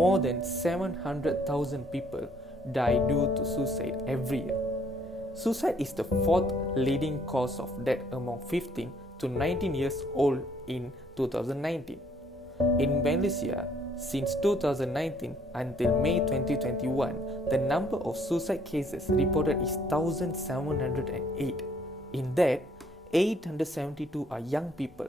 More than 700,000 people die due to suicide every year. Suicide is the fourth leading cause of death among 15 to 19 years old in 2019. In Malaysia, since 2019 until May 2021, the number of suicide cases reported is 1,708. In that, 872 are young people.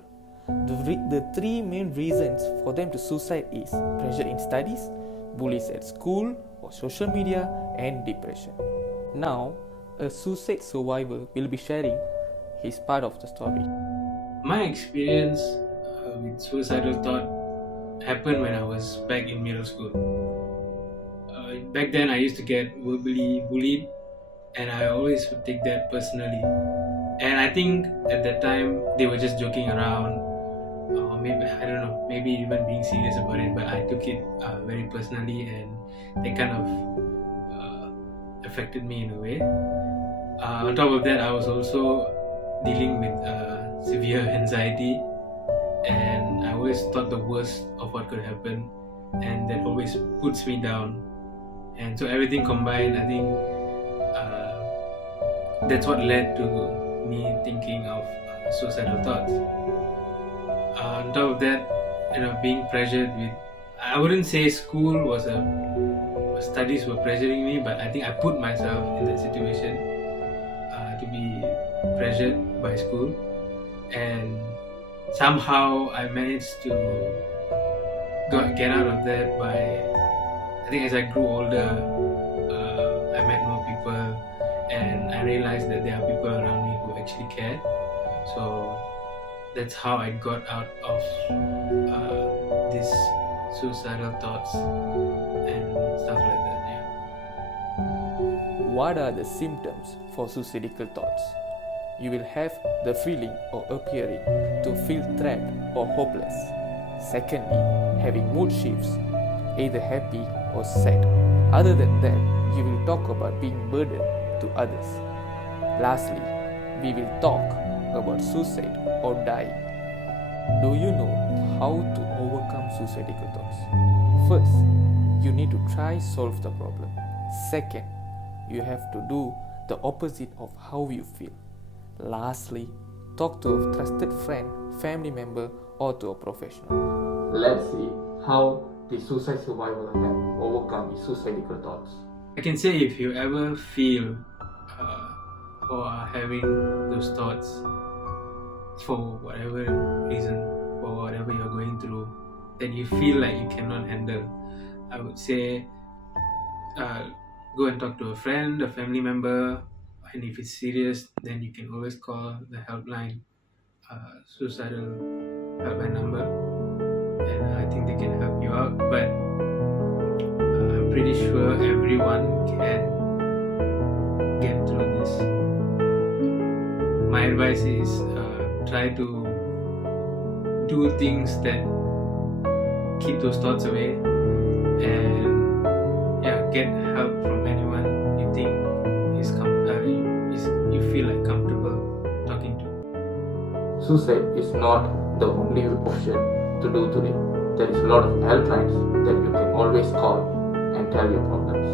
The three main reasons for them to suicide is pressure in studies, bullies at school or social media, and depression. Now, a suicide survivor will be sharing his part of the story. My experience with suicidal thought happened when I was back in middle school. Back then I used to get verbally bullied, and I always would take that personally. And I think at that time they were just joking around, or maybe, I don't know, maybe even being serious about it, but I took it very personally, and they kind of affected me in a way. On top of that, I was also dealing with severe anxiety, and I always thought the worst of what could happen, and that always puts me down. And so everything combined, I think that's what led to me thinking of suicidal thoughts. On top of that, being pressured with, I wouldn't say school was studies were pressuring me, but I think I put myself in that situation to be pressured by school, and somehow I managed to get out of that by, I think as I grew older, I met more people, and I realized that there are people around me who actually care. So that's how I got out of these suicidal thoughts and stuff like that. Yeah. What are the symptoms for suicidal thoughts? You will have the feeling or appearing to feel trapped or hopeless. Secondly, having mood shifts, either happy or sad. Other than that, you will talk about being burdened to others. Lastly, we will talk about suicide or dying. Do you know how to overcome suicidal thoughts? First, you need to try solve the problem. Second, you have to do the opposite of how you feel. Lastly, talk to a trusted friend, family member, or to a professional. Let's see how the suicide survivor have overcome his suicidal thoughts. I can say, if you ever feel or are having those thoughts for whatever reason, for whatever you're going through, that you feel like you cannot handle, I would say go and talk to a friend, a family member, and if it's serious, then you can always call the helpline, suicidal helpline number, and I think they can help you out. But I'm pretty sure everyone can get through this. My advice is try to do things that keep those thoughts away, and get help from anyone you think you feel like comfortable talking to. Suicide is not the only option to do today. There is a lot of helplines that you can always call and tell your problems.